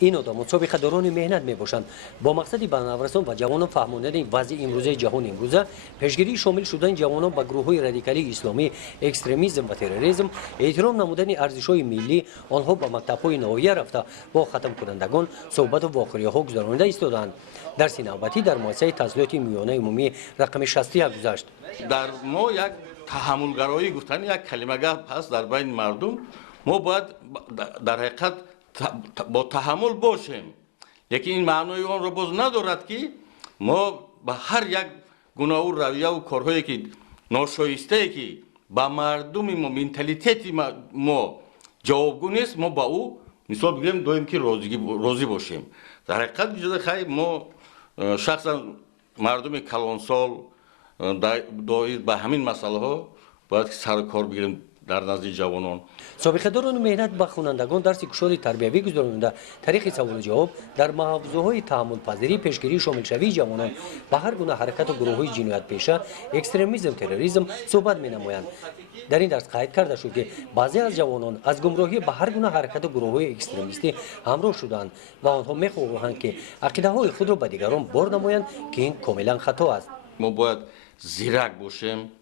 این آدم مسابقه‌داران مهنت میباشند با مقصد به نوسان و جوانان فهماندن وضع امروزه جهان امروزه پیشگیری شامل شدن جوانان به گروه‌های رادیکالی اسلامی اکستریمیسم و تروریسم احترام نمودن ارزش‌های ملی آنها به مکتب‌های ناحیه رفته با ختم کنندگان صحبت و واقعی‌ها گذرانده ایستادند. درس نوبتی در مؤسسه تحصیلات میانه عمومی رقم 61 گذشت. در ما یک تحملگرایی گفتن یک کلمه هست در بین مردم. ما باید در حقیقت با تحمل باشیم، لیکن این معنای آن را باز ندارد که ما به هر یک گناه و رویه و کارهایی که ناشایسته که با مردم ما منتالیتت ما جوابگو نیست ما با او مثال بگیریم دویم که راضی باشیم. در حقیقت جدا خیلی ما شخصا مردم کلانسال دایی به همین مسئله ها باید سر کار بگیریم در نزد جوانان. سابقه‌داران مهنت به خوانندگان درس گشاد تربیوی گذراننده طریق سوال و جواب در محافظه‌های تحمل پذیری پیشگیری شامل شوی جوانان به هر گونه حرکت و گروه‌های جنایت پیشه اکستریمیسم تروریسم صحبت می‌نمایند. در این درس قید کرده شد که بعضی از جوانان از گمراهی به هر گونه حرکت و گروه‌های اکستریمیستی همراه شدند و آنها می‌خواهند که عقیده‌های خود را به دیگران بار نمایند که این کاملا خطا است. ما باید زیرک باشیم،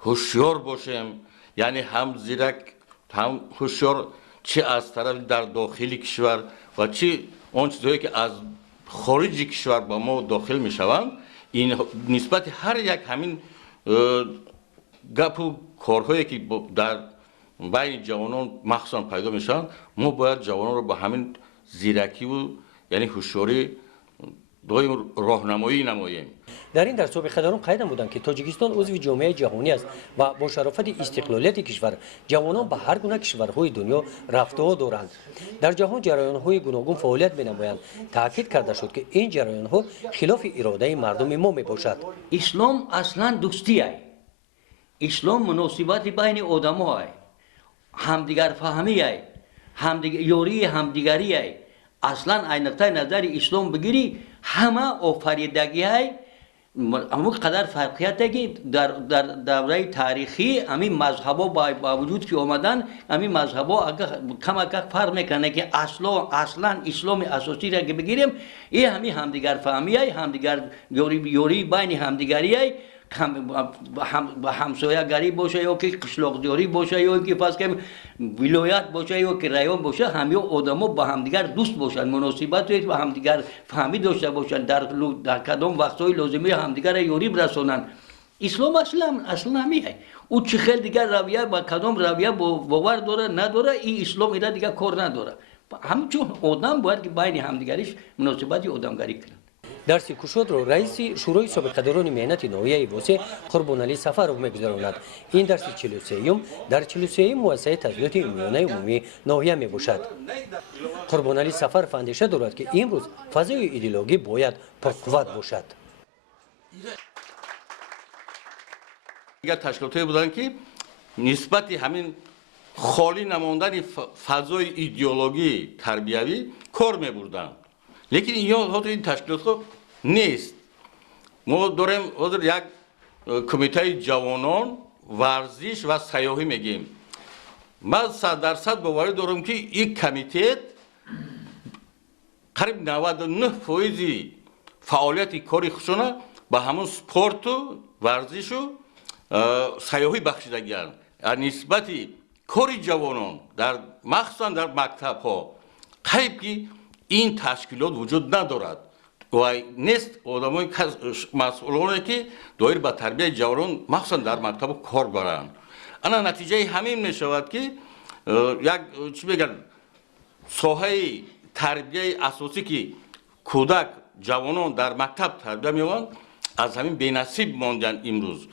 هوشیار باشیم، یعنی هم زیرک هم هوشیار چه از طرف در داخل کشور و چه آن چیزهایی که از خارج کشور با ما داخل می شوند این نسبت هر یک همین گپ و کارهایی که در بین جوانان مخصوصا پیدا میشن ما باید جوانان رو با همین زیرکی و یعنی هوشیاری دایم راهنمایی نماییم. در این درس سابقه‌داران قید بودند که تاجیکستان عضو جامعه جهانی است و با شرافت استقلالیت کشور جوانان به هر گونه کشورهای دنیا رفته ها دارند. در جهان جریان‌های گوناگون فعالیت می‌نمایند. تاکید کرده شد که این جریان‌ها خلاف اراده مردم ما میباشد. اسلام اصلا دوستی است. اسلام مناسبت بین آدم‌ها است. همدیگر فهمی است. یاری همدیگری است. اصلا از نقطه نظر اسلام بگیری همه آفریدگی های اما قدر فرقیت که در دوره تاریخی همین مذهب‌ها با وجود که آمدن همین مذهب‌ها کم فرق میکنه که اصلا اسلام اساسی را که بگیریم این همین همدیگر فهمی های همدیگر یاری بین همدیگری های همسایه گری باشه یا که قشلاق دیاری باشه یا که پس که ولایت باشه یا که ریان باشه همه آدما با همدیگر دوست باشن مناسبت و همدیگر فهمی داشته باشن در کدام وقت‌های لازمه همدیگر یاری برسونن. اسلام اصلا همیه او چه خیلی دیگر رویه با کدام رویه باور داره نداره این اسلام اینا دیگه کار نداره. همچون آدم باید که بین همدیگریش مناسبت آدمگری کنه. درس گشاد را رئیس شورای سابقه‌داران مهنت ناحیه واسه قربانعلی سفرov می‌گذراند. این درس 43م در 43 مؤسسه تحصیلات میانه عمومی ناحیه میباشد. قربانعلی سفرov اندیشه دارد که امروز فضای ایدئولوژی باید پرقوت باشد. دیگر تشکیلاتی بودند که نسبت همین خالی نماندن فضای ایدئولوژی تربیوی کار می‌بردند. لیکن این تشکیلات نیست. ما داریم یک کمیته جوانان ورزش و سیاحی میگیم. من 100% باور دارم که این کمیته قریب 99% فعالیت کاری خودشون به همون سپورت و ورزش و سیاحی بخشیدگی‌اند. نسبت کاری جوانان در مخصوصا در مکتب‌ها قریب که این تشکیلات وجود ندارد و نیست آدمای مسئولانی که دایر به تربیت جوانان مخصوصا در مکتب کار برند. انا نتیجه همین می شود که یک چی بگن ساحه تربیت اساسی که کودک جوانان در مکتب تربیت می‌یابند از همین بی‌نصیب ماندن امروز.